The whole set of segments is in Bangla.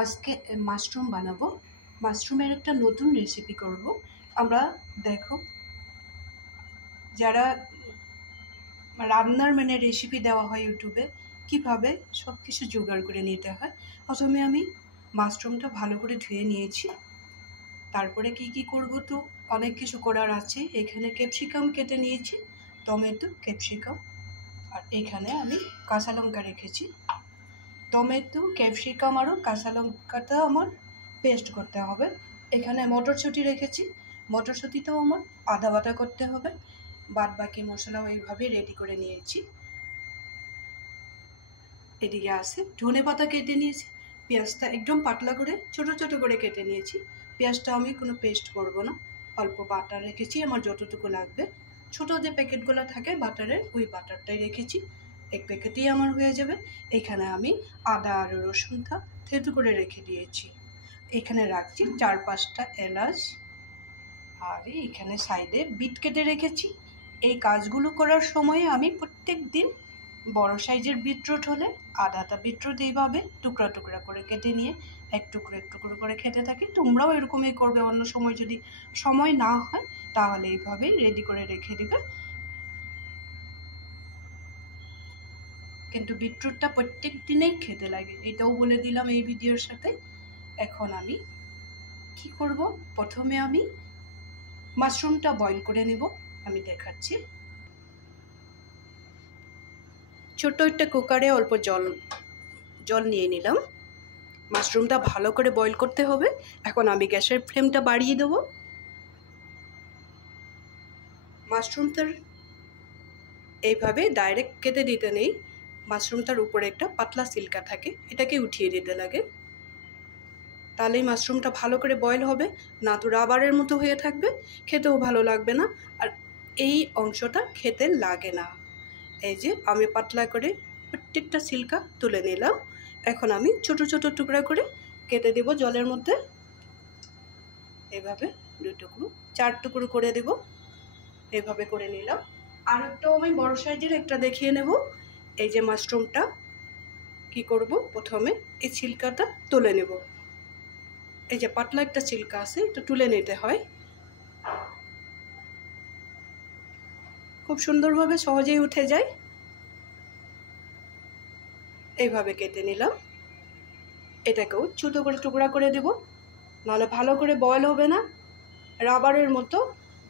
আজকে মাশরুম বানাবো। মাশরুমের একটা নতুন রেসিপি করব। আমরা দেখো, যারা রান্নার রেসিপি দেওয়া হয় ইউটিউবে, কিভাবে সব কিছু জোগাড় করে নিতে হয়। প্রথমে আমি মাশরুমটা ভালো করে ধুয়ে নিয়েছি। তারপরে কি করব, তো অনেক কিছু করার আছে। এখানে ক্যাপসিকাম কেটে নিয়েছি, টমেটো, ক্যাপসিকাম, আর এখানে আমি কাঁচা লঙ্কা রেখেছি। টমেটো, ক্যাপসিকাম আরও কাঁচা লঙ্কাটা আমার পেস্ট করতে হবে। এখানে মটরশুঁটি রেখেছি, মটরশুঁটিটাও আমার আদা বাটা করতে হবে। বাদ বাকি মশলাও এইভাবে রেডি করে নিয়েছি। এদিকে আছে ধনে পাতা কেটে নিয়েছি, পেঁয়াজটা একদম পাতলা করে ছোট ছোট করে কেটে নিয়েছি। পেঁয়াজটা আমি কোনো পেস্ট করব না, অল্প বাটার রেখেছি আমার যতটুকু লাগবে। ছোট যে প্যাকেটগুলো থাকে বাটারের, ওই বাটারটাই রেখেছি, এক প্যাকেটেই আমার হয়ে যাবে। এখানে আমি আদা আর রসুনটা থেতু করে রেখে দিয়েছি। এখানে রাখছি 4-5টা এলাচ, আর এখানে সাইডে বিট কেটে রেখেছি। এই কাজগুলো করার সময় আমি প্রত্যেক দিন বড় সাইজের বিটরুট হলে আধাটা বিটরুট এইভাবে টুকরা টুকরা করে কেটে নিয়ে এক টুকরো করে খেতে থাকি। তোমরাও এরকমই করবে। অন্য সময় যদি সময় না হয় তাহলে এইভাবেই রেডি করে রেখে দিবে। কিন্তু বিটরুটটা প্রত্যেক দিনেই খেতে লাগে, এটাও বলে দিলাম এই ভিডিওর সাথে। এখন আমি কি করব, প্রথমে আমি মাশরুমটা বয়েল করে নেব, আমি দেখাচ্ছি। ছোট্ট একটা কুকারে অল্প জল নিয়ে নিলাম। মাশরুমটা ভালো করে বয়েল করতে হবে। এখন আমি গ্যাসের ফ্লেমটা বাড়িয়ে দেব। মাশরুমটার এইভাবে ডাইরেক্ট কেটে দিতে নেই, মাশরুমটার উপরে একটা পাতলা সিল্কা থাকে, এটাকে উঠিয়ে দিতে লাগে। তাহলেই মাশরুমটা ভালো করে বয়েল হবে, না তো রাবারের মতো হয়ে থাকবে, খেতেও ভালো লাগবে না, আর এই অংশটা খেতে লাগে না। এই যে আমি পাতলা করে প্রত্যেকটা সিল্কা তুলে নিলাম। এখন আমি ছোট ছোট টুকরা করে কেটে দেব জলের মধ্যে। এভাবে 2 টুকরো 4 টুকরো করে দেব, এভাবে করে নিলাম। আর একটাও আমি বড় সাইজের একটা দেখিয়ে নেব। এই যে মাশরুমটা কি করব, প্রথমে এই ছিলকাটা তুলে নেব। এই যে পাতলা একটা ছিলকা আছে, এটা তুলে নিতে হয়। খুব সুন্দরভাবে সহজেই উঠে যায়। এইভাবে কেটে নিলাম। এটাকেও ছোট করে টুকরা করে দেব, নাহলে ভালো করে বয়েল হবে না, রাবারের মতো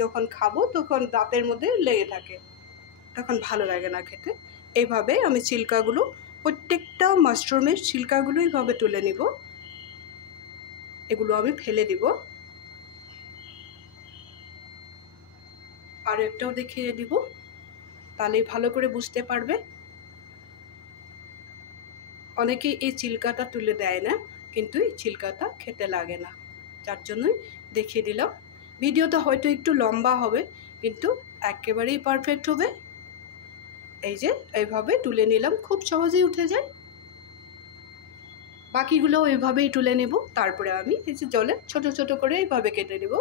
যখন খাবো তখন দাঁতের মধ্যে লেগে থাকে, তখন ভালো লাগে না খেতে। এইভাবে আমি ছিলকাগুলো, প্রত্যেকটা মাশরুমের ছিলকাগুলো এইভাবে তুলে নিব। এগুলো আমি ফেলে দিব। আর একটাও দেখিয়ে দিব, তাহলেই ভালো করে বুঝতে পারবে। অনেকে এই ছিলকাটা তুলে দেয় না, কিন্তু এই ছিলকাটা খেতে লাগে না, যার জন্যই দেখিয়ে দিলাম। ভিডিওটা হয়তো একটু লম্বা হবে, কিন্তু একেবারেই পারফেক্ট হবে। এই যে এইভাবে তুলে নিলাম, খুব সহজেই উঠে যায়। বাকিগুলোও এইভাবেই তুলে নেব। তারপরে আমি এই যে জলে ছোট ছোট করে এইভাবে কেটে নেব।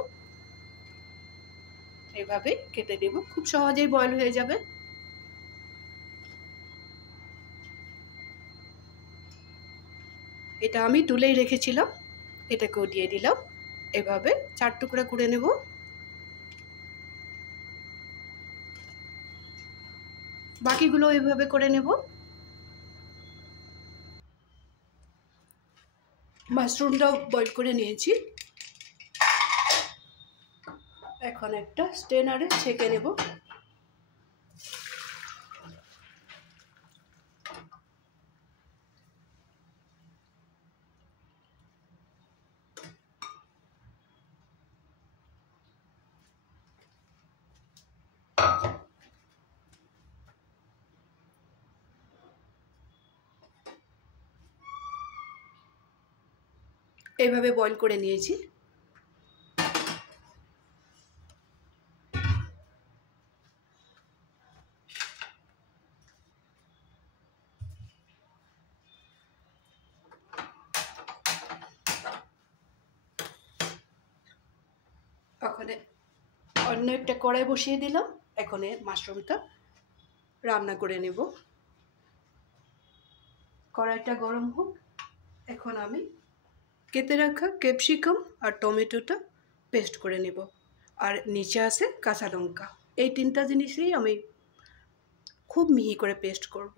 এইভাবে কেটে নেব, খুব সহজেই বয়েল হয়ে যাবে। এটা আমি তুলেই রেখেছিলাম, এটাকেও দিয়ে দিলাম। এভাবে 4 টুকরা করে নেব। বাকিগুলো এইভাবে করে নেব। মাশরুমটাও বয়েল করে নিয়েছি, এখন একটা স্ট্রেনারে ছেঁকে নেব। এইভাবে বয়েল করে নিয়েছি। এখন অন্য একটা কড়াই বসিয়ে দিলাম। এখন মাশরুমটা রান্না করে নেব। কড়াইটা গরম হোক। এখন আমি কেটে রাখা ক্যাপসিকাম আর টমেটোটা পেস্ট করে নেব। আর নিচে আছে কাঁচা লঙ্কা। এই তিনটা জিনিসই আমি খুব মিহি করে পেস্ট করব।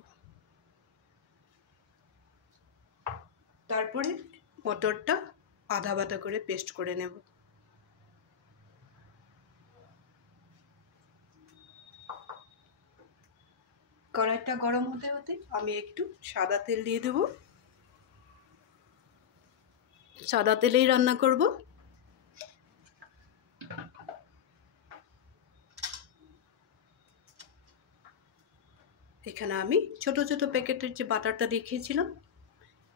তারপরে মটরটা আধা বাটা করে পেস্ট করে নেব। কড়াইটা গরম হতে হতে আমি একটু সাদা তেল দিয়ে দেব। সাদা তেলেই রান্না করব। এখানে আমি ছোট ছোট প্যাকেটের যে বাটারটা দেখিয়েছিলাম,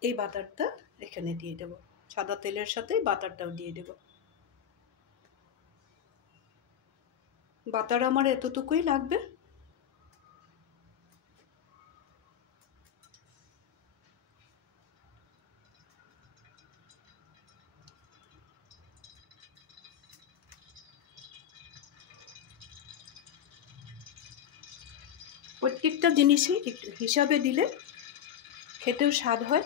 এই বাটারটা এখানে দিয়ে দেব। সাদা তেলের সাথে বাটারটাও দিয়ে দেব। বাটার আমার এতটুকুই লাগবে। প্রত্যেকটা জিনিসই একটু হিসাবে দিলে খেতেও স্বাদ হয়।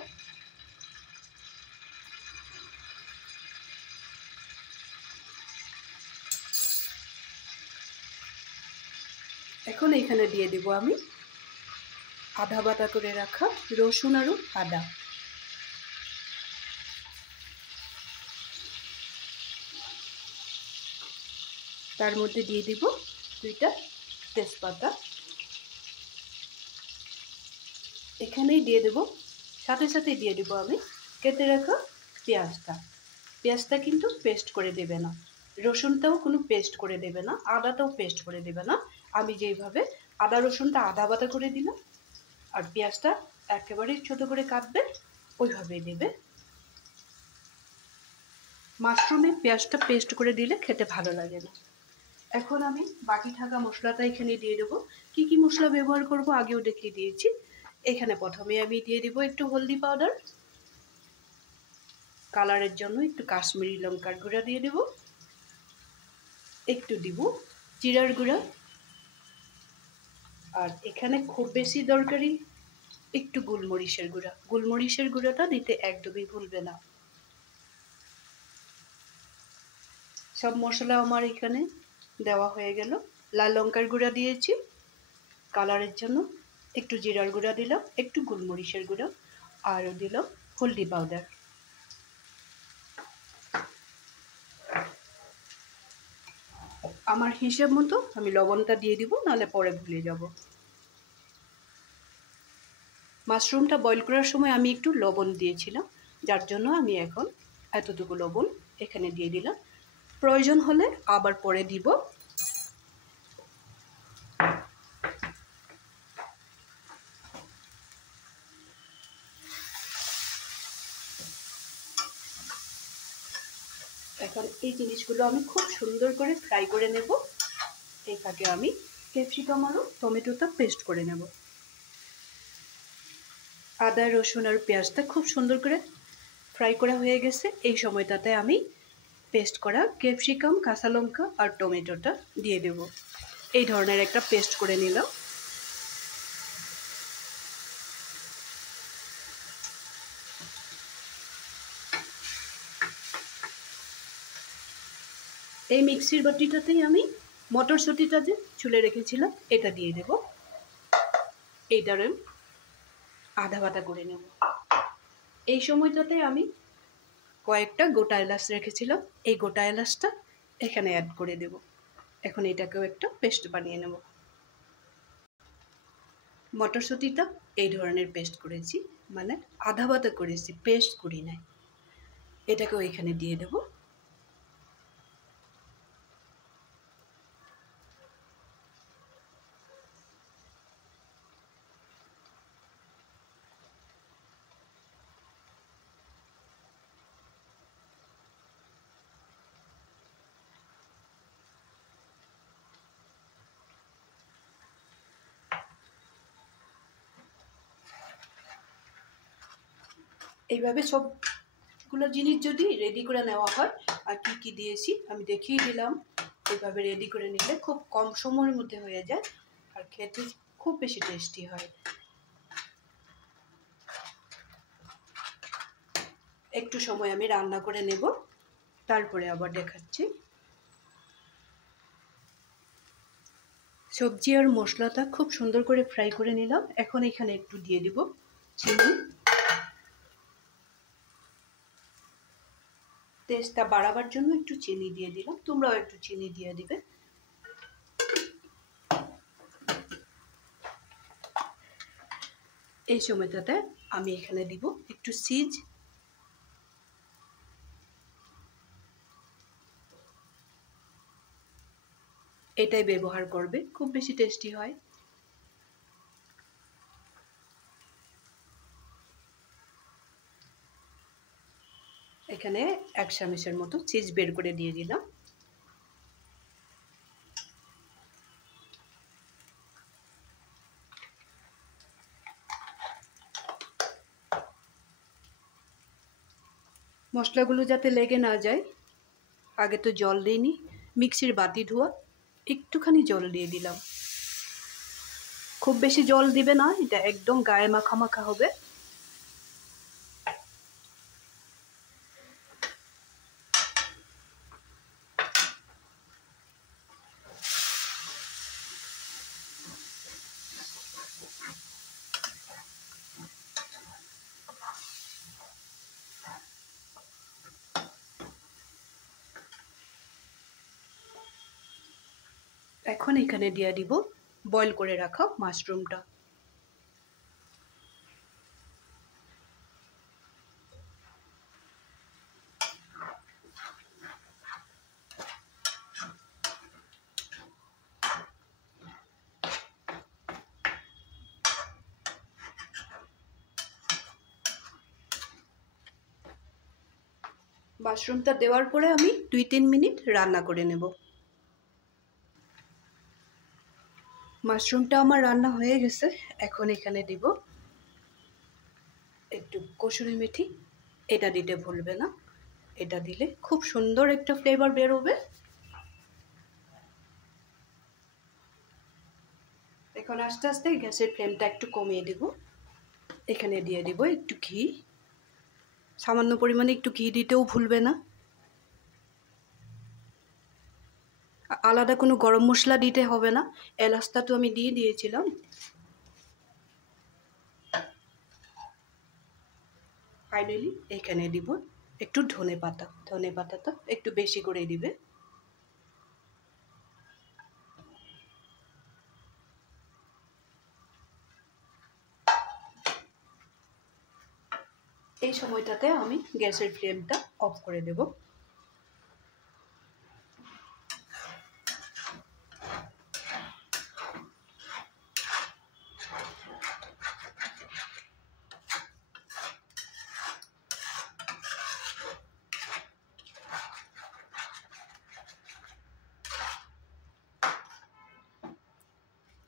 এখন এখানে দিয়ে দেব আমি আধা বাটা করে রাখা রসুন আর আদা। তার মধ্যে দিয়ে দিব 2টা তেজপাতা। এখানেই দিয়ে দেব, সাথে সাথে দিয়ে দেব আমি কেটে রাখা পেঁয়াজটা। পেঁয়াজটা কিন্তু পেস্ট করে দেবে না, রসুনটাও কোনো পেস্ট করে দেবে না, আদাটাও পেস্ট করে দেবে না। আমি যেইভাবে আদা রসুনটা আধা বাটা করে দিলাম আর পেঁয়াজটা একেবারে ছোট করে কাটবে, ওইভাবেই দেবে। মাশরুমে পেঁয়াজটা পেস্ট করে দিলে খেতে ভালো লাগে না। এখন আমি বাকি থাকা মশলাটা এখানে দিয়ে দেবো। কি কি মশলা ব্যবহার করব আগেও দেখিয়ে দিয়েছি। এখানে প্রথমে আমি দিয়ে দেবো একটু হলদি পাউডার, কালারের জন্য একটু কাশ্মীরি লঙ্কার গুঁড়া দিয়ে দেব, একটু দিব জিরার গুঁড়া, আর এখানে খুব বেশি দরকারি একটু গোলমরিচের গুঁড়া। গোলমরিচের গুঁড়াটা দিতে একদমই ভুলবে না। সব মশলা আমার এখানে দেওয়া হয়ে গেল। লাল লঙ্কার গুঁড়া দিয়েছি কালারের জন্য, একটু জিরার গুঁড়া দিলাম, একটু গোলমরিচের গুঁড়া, আর দিলাম হলদি পাউডার। আমার হিসাব মতো আমি লবণটা দিয়ে দিব, নাহলে পরে ভুলে যাব। মাশরুমটা বয়েল করার সময় আমি একটু লবণ দিয়েছিলাম, যার জন্য আমি এখন এতটুকু লবণ এখানে দিয়ে দিলাম। প্রয়োজন হলে আবার পরে দিব। এখন এই জিনিসগুলো আমি খুব সুন্দর করে ফ্রাই করে নেব। এই ফাঁকে আমি ক্যাপসিকাম আর টমেটোটা পেস্ট করে নেব। আদা রসুন আর পেঁয়াজটা খুব সুন্দর করে ফ্রাই করা হয়ে গেছে। এই সময়টাতে আমি পেস্ট করা ক্যাপসিকাম, কাঁচা লঙ্কা আর টমেটোটা দিয়ে দেব। এই ধরনের একটা পেস্ট করে নিলাম। এই মিক্সির বাটিটাতেই আমি মটরশুঁটিটা যে ছুলে রেখেছিলাম এটা দিয়ে দেব। এইটারে আধা বাটা করে নেব। এই সময়টাতে আমি কয়েকটা গোটা এলাচ রেখেছিলাম, এই গোটা এলাচটা এখানে অ্যাড করে দেব। এখন এটাকেও একটা পেস্ট বানিয়ে নেব। মটরশুঁটিটা এই ধরনের পেস্ট করেছি, মানে আধা বাটা করেছি, পেস্ট করি নাই। এটাকেও এখানে দিয়ে দেব। এইভাবে সবগুলো জিনিস যদি রেডি করে নেওয়া হয়, আর কি কি দিয়েছি আমি দেখিয়ে দিলাম, এইভাবে রেডি করে নিলে খুব কম সময়ের মধ্যে হয়ে যায় আর খেতে খুব বেশি টেস্টি হয়। একটু সময় আমি রান্না করে নেব, তারপরে আবার দেখাচ্ছি। সবজি আর মশলাটা খুব সুন্দর করে ফ্রাই করে নিলাম। এখন এখানে একটু দিয়ে দিব চিনি। টেস্টটা বাড়াবার জন্য একটু চিনি দিয়ে দিলাম, তোমরাও একটু চিনি দিয়ে দিবে। এই সময়টাতে আমি এখানে দিব একটু চিজ। এটাই ব্যবহার করবে, খুব বেশি টেস্টি হয়। এখানে 1 চামচের মতো চিজ বের করে দিয়ে দিলাম। মশলাগুলো যাতে লেগে না যায়, আগে তো জল দিইনি, মিক্সির বাটি ধোয়া একটুখানি জল দিয়ে দিলাম। খুব বেশি জল দিবে না, এটা একদম গায়ে মাখা মাখা হবে। এখন এখানে দিয়ে দিব বয়েল করে রাখা মাশরুমটা। মাশরুমটা দেওয়ার পরে আমি 2-3 মিনিট রান্না করে নেব। মাশরুমটা আমার রান্না হয়ে গেছে। এখন এখানে দিব একটু কসুরি মেথি। এটা দিতে ভুলবে না, এটা দিলে খুব সুন্দর একটা ফ্লেভার বের হবে। এখন আস্তে আস্তে গ্যাসের ফ্লেমটা একটু কমিয়ে দেব। এখানে দিয়ে দিব একটু ঘি, সামান্য পরিমাণে একটু ঘি দিতেও ভুলবে না। আলাদা কোনো গরম মশলা দিতে হবে না, এলাচটা তো আমি দিয়ে দিয়েছিলাম। ফাইনালি এখানে দিব একটু ধনে পাতাটা একটু বেশি করে দিবে। এই সময়টাতে আমি গ্যাসের ফ্লেমটা অফ করে দেব।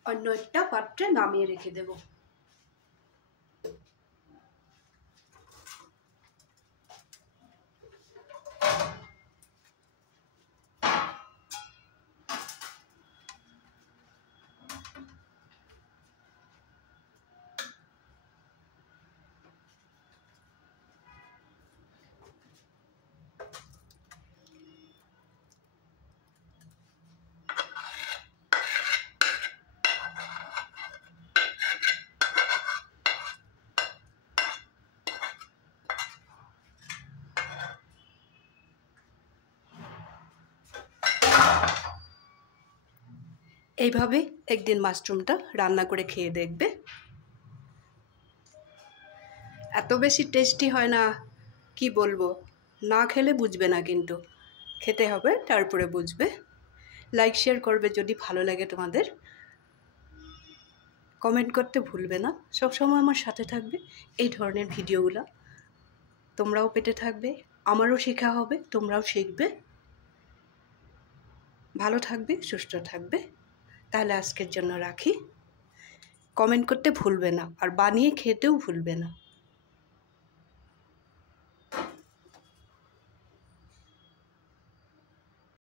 অন্য একটা পাত্রে নামিয়ে রেখে দেব। এইভাবে একদিন মাশরুমটা রান্না করে খেয়ে দেখবে, এত বেশি টেস্টি হয় না, কি বলবো। না খেলে বুঝবে না, কিন্তু খেতে হবে তারপরে বুঝবে। লাইক শেয়ার করবে যদি ভালো লাগে তোমাদের, কমেন্ট করতে ভুলবে না। সবসময় আমার সাথে থাকবে এই ধরনের ভিডিওগুলো, তোমরাও পেতে থাকবে, আমারও শেখা হবে, তোমরাও শিখবে। ভালো থাকবে, সুস্থ থাকবে। তাহলে আজকের জন্য রাখি। কমেন্ট করতে ভুলবে না, আর বানিয়ে খেতেও ভুলবে না।